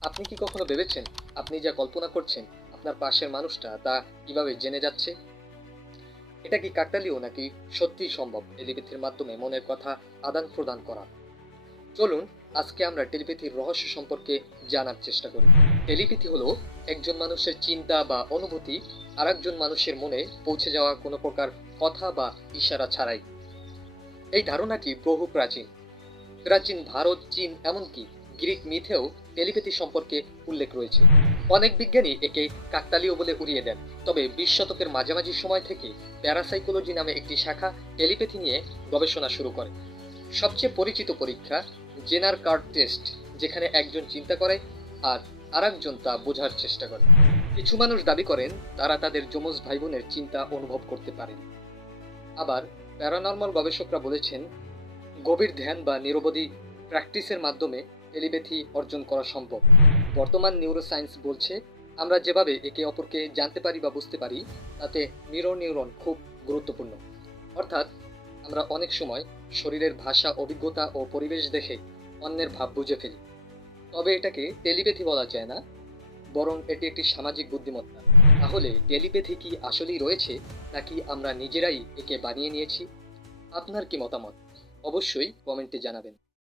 আপনি কি কখনো ভেবেছেন আপনি যা কল্পনা করছেন আপনার পাশের মানুষটা তা কীভাবে জেনে যাচ্ছে? এটা কি কাকতালীয় নাকি সত্যিই সম্ভব টেলিপ্যাথির মাধ্যমে মনের কথা আদান প্রদান করা? চলুন আজকে আমরা টেলিপ্যাথির রহস্য সম্পর্কে জানার চেষ্টা করি। টেলিপ্যাথি হলো একজন মানুষের চিন্তা বা অনুভূতি আরেকজন মানুষের মনে পৌঁছে যাওয়া কোনো প্রকার কথা বা ইশারা ছাড়াই। এই ধারণাটি বহু প্রাচীন। প্রাচীন ভারত, চীন, এমনকি গ্রিক মিথেও টেলিপ্যাথি সম্পর্কে উল্লেখ রয়েছে। অনেক বিজ্ঞানী একে কাকতালীয় বলে উড়িয়ে দেন, তবে বিশ শতকের মাঝামাঝি সময় থেকে প্যারাসাইকোলজি নামে একটি শাখা টেলিপ্যাথি নিয়ে গবেষণা শুরু করে। সবচেয়ে পরিচিত পরীক্ষা জেনার কার্ড টেস্ট, যেখানে একজন চিন্তা করে আর আরেকজন তা বোঝার চেষ্টা করে। কিছু মানুষ দাবি করেন, তারা তাদের যমজ ভাই বোনের চিন্তা অনুভব করতে পারেন। আবার প্যারানর্মাল গবেষকরা বলেছেন, গভীর ধ্যান বা নিরবধি প্র্যাকটিসের মাধ্যমে টেলিপ্যাথি অর্জন করা সম্ভব। বর্তমান নিউরোসায়েন্স বলছে, আমরা যেভাবে একে অপরকে জানতে পারি বা বুঝতে পারি, তাতে মিরর নিউরন খুব গুরুত্বপূর্ণ। অর্থাৎ, আমরা অনেক সময় শরীরের ভাষা, অভিজ্ঞতা ও পরিবেশ দেখে অন্যের ভাব বুঝে ফেলি। তবে এটাকে টেলিপ্যাথি বলা যায় না, বরং এটি একটি সামাজিক বুদ্ধিমত্তা। তাহলে টেলিপ্যাথি কি আসলেই রয়েছে, নাকি আমরা নিজেরাই একে বানিয়ে নিয়েছি? আপনার কি মতামত? অবশ্যই কমেন্টে জানাবেন।